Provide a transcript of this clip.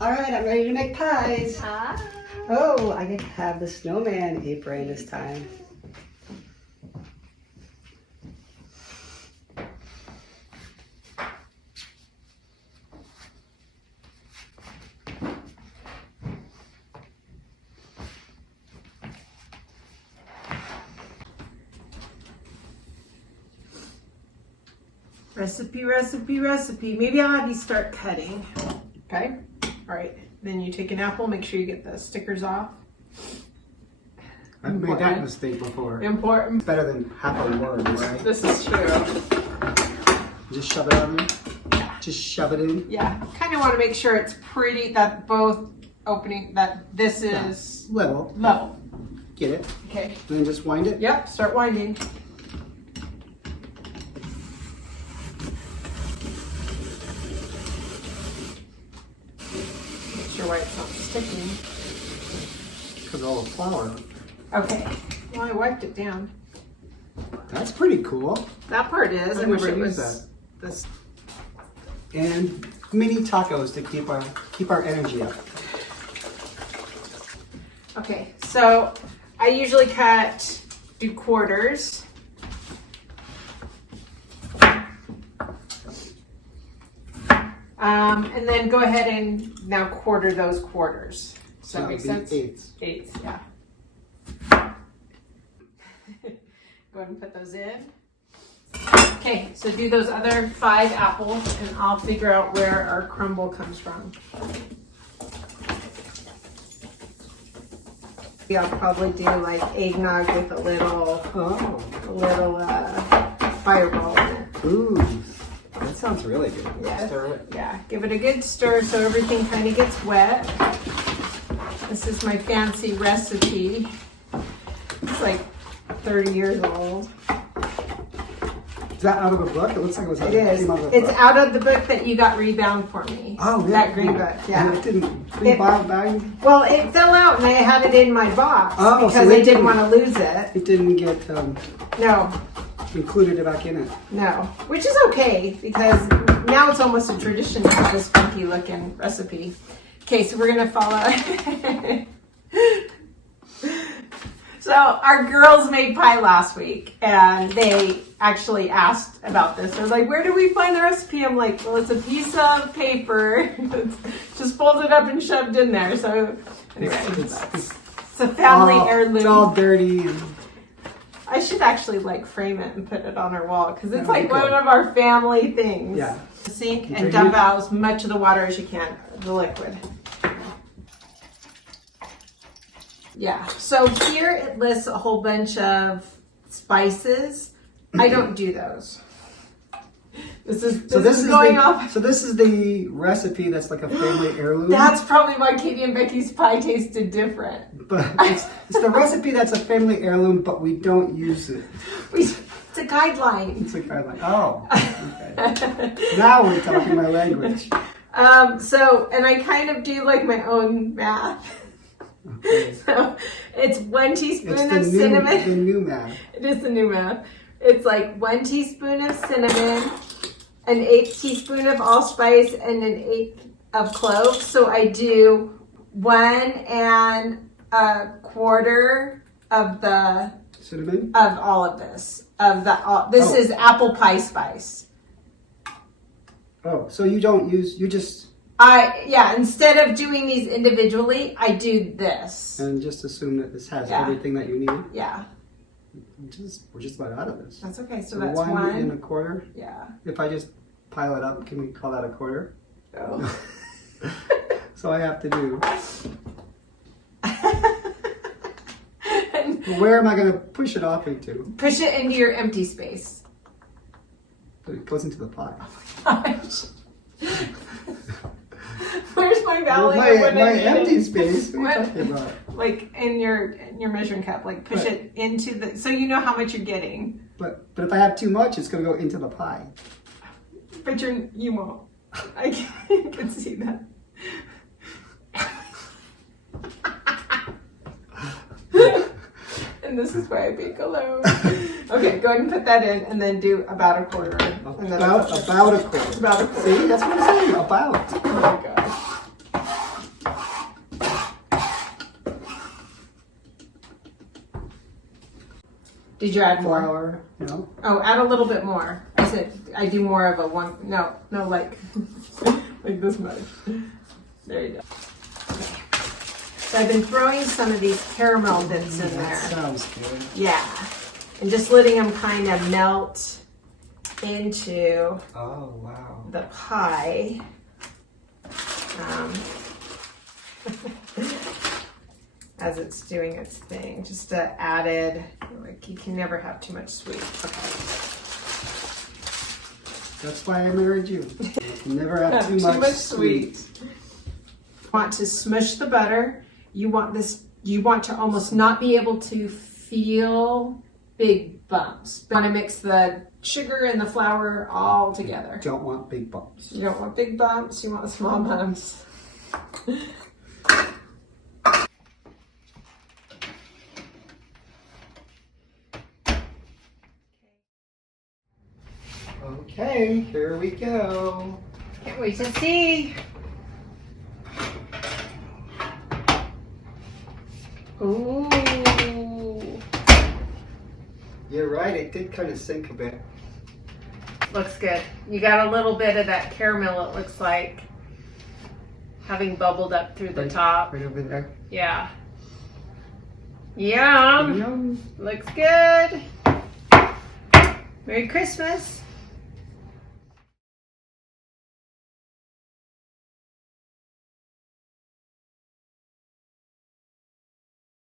All right, I'm ready to make pies. Hi. Oh, I get to have the snowman apron this time. Recipe, recipe, recipe. Maybe I'll have you start cutting. Okay. All right. Then you take an apple, make sure you get the stickers off. I've made that mistake before. Important. Better than half a word, right? This is true. Just shove it on me? Yeah. Just shove it in? Yeah. Kind of want to make sure it's pretty, that both opening, that this is Level. level. Get it? Okay. And then just wind it? Yep. Start winding. Make sure why it's not sticking. Because of all the flour. Okay. Well, I wiped it down. That's pretty cool. That part is. I I've wish never it used was this. And mini tacos to keep our energy up. Okay, so I usually do quarters. And then go ahead and now quarter those quarters. Does that make sense? Eighths. Eighths, yeah. Go ahead and put those in. Okay, so do those other 5 apples and I'll figure out where our crumble comes from. I'll probably do like eggnog with a little fireball in it. Ooh, that sounds really good. Yeah. Stir it. Yeah, give it a good stir so everything kind of gets wet. This is my fancy recipe. It's like 30 years old. Is that out of a book? It looks like it was. It is. Came out of a It's book. out of the book that you got rebound for me. Oh, yeah. That green book, And yeah. it didn't rebound back? Well, it fell out and I had it in my box Oh, so because they I didn't didn't- want to lose it. It didn't get No, included back in it. no. Which is okay because now it's almost a tradition to have this funky looking recipe. Okay, so we're going to follow. So our girls made pie last week and they actually asked about this. They're like, where do we find the recipe? I'm like, well, it's a piece of paper. It's just folded up and shoved in there. So anyway, it's a family heirloom. It's all dirty. And I should actually like frame it and put it on our wall because it's That'd be like one cool. of our family things. Yeah. Sink and Drink dump it. out as much of the water as you can, the liquid. Yeah, so here it lists a whole bunch of spices. I don't do those. This is going off. So this is the recipe that's like a family heirloom. That's probably why Katie and Becky's pie tasted different. But it's the recipe that's a family heirloom, but we don't use it. It's a guideline. It's a guideline. Oh, okay. Now we're talking my language. And I kind of do like my own math. Okay. So it's 1 teaspoon It's of cinnamon. the new math. It is the new math. It's like 1 teaspoon of cinnamon, an 1/8 teaspoon of allspice, and an 1/8 of cloves. So I do 1 1/4 of the Cinnamon? of all of this. This is apple pie spice. Oh, so you don't use, you just, Instead of doing these individually, I do this. and just assume that this has Yeah. everything that you need. Yeah, We're just about out of this. that's okay. So So that's 1 1. 1/4. Yeah. If I just pile it up, can we call that a quarter? Oh. So I have to do. And Where am I going to push it off into? push it into your empty space. But it goes into the pie. Gosh. Where's my valley? my of what I needed? empty space. What are you What? talking about? Like in your measuring cup, like push Right. it into the, so you know how much you're getting. But if I have too much, it's going to go into the pie. But you won't. I can see that. And this is why I bake alone. Okay, go ahead and put that in, and then do about 1/4. And then About a quarter. About a quarter. See, that's what I'm saying. About. Oh my gosh. Did you add more? flour. No. Oh, add a little bit more. I said I do more of a one. No, like like this much. There you go. Okay. So I've been throwing some of these caramel bits in That there. sounds good. Yeah, and just letting them kind of melt into Oh, wow. the pie. As it's doing its thing, just added, like you can never have too much sweet. Okay. That's why I married you. Never have too much sweet. Want to smush the butter. You want to almost not be able to feel big bumps. You want to mix the sugar and the flour all together. Don't want big bumps. You don't want big bumps, you want small bumps. Okay, here we go. Can't wait to see. Ooh. You're right, it did kind of sink a bit. Looks good. You got a little bit of that caramel, it looks like, having bubbled up through the top. Right over there. Yeah. Yum. Yum. Looks good. Merry Christmas.